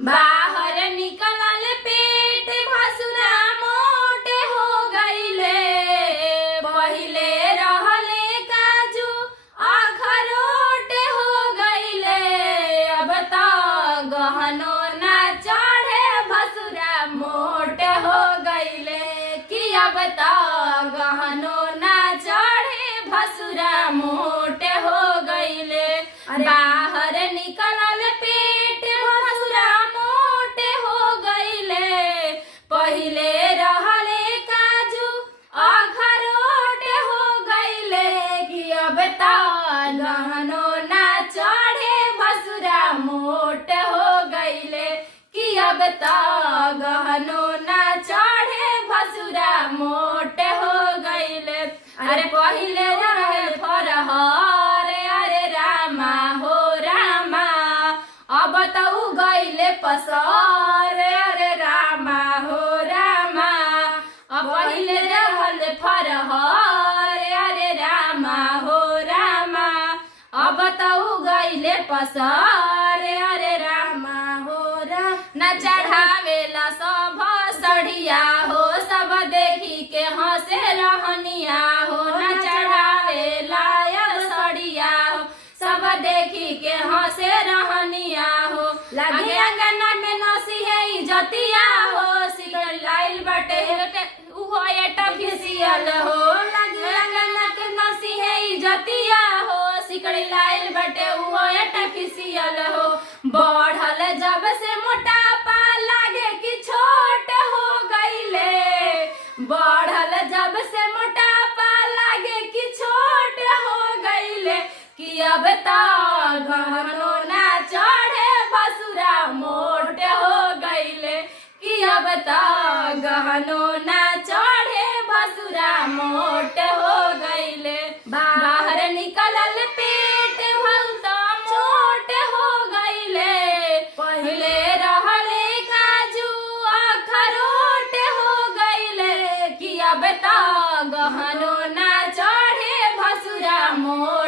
बाहर निकलल पेट भसुरा मोटे हो गईले। पहिले रहले काजू अखरोट हो गईले। अब तो गहनो ना चढ़े भसुरा मोटे हो गईले। कि अब तो गहनो ना चढ़े भसुरा मोटे हो गईले। बाहर निकलल पेट भसुरा मोटे हो गईले। पहिले रहले काजू अखरोट हो गईले। कि अब तो गहनो ना चढ़े भसुरा मोटे हो गईले। कि अब तो गहनो ना चढ़े भसुरा मोटे हो गईले। अरे पहिले रहल फरहर अरे रामा हो रामा। अब तो गईले पसर अरे रामा हो रामा। अब पहिले रहल फरहर अरे रामा हो रामा। अब तो गईले पसर अरे रामा हो रामा। न चढ़ावेला सब सढ़िया हो सब देखी के हंसे रहनिया हो। न चढ़ावेला सड़िया हो सब देखी के हंसे रहनिया हो। लगे अंगना में नसी है इजतिया हो। सिकल लाइल बटे उहो एटफिसियल हो। लगे अंगना के नसी है इजतिया हो। सिकल लाइल बटे उहो एटफिसियल हो। बढ़ल जब से मोटापा लागे कि छोट हो गईले। बढ़ल जब से मोटापा लागे कि छोट हो गईले। कि अब तो गहनो ना चढ़े भसुरा मोटे हो गईले। कि अब तो गहनो ना चढ़े भसुरा मोटे हो गईले। बाहर निकलल पेट भसुरा मोटे हो गईले। पहिले रहले काजू अखरोट हो गईले। कि अब तो गहनो ना चढ़े भसुरा मोटे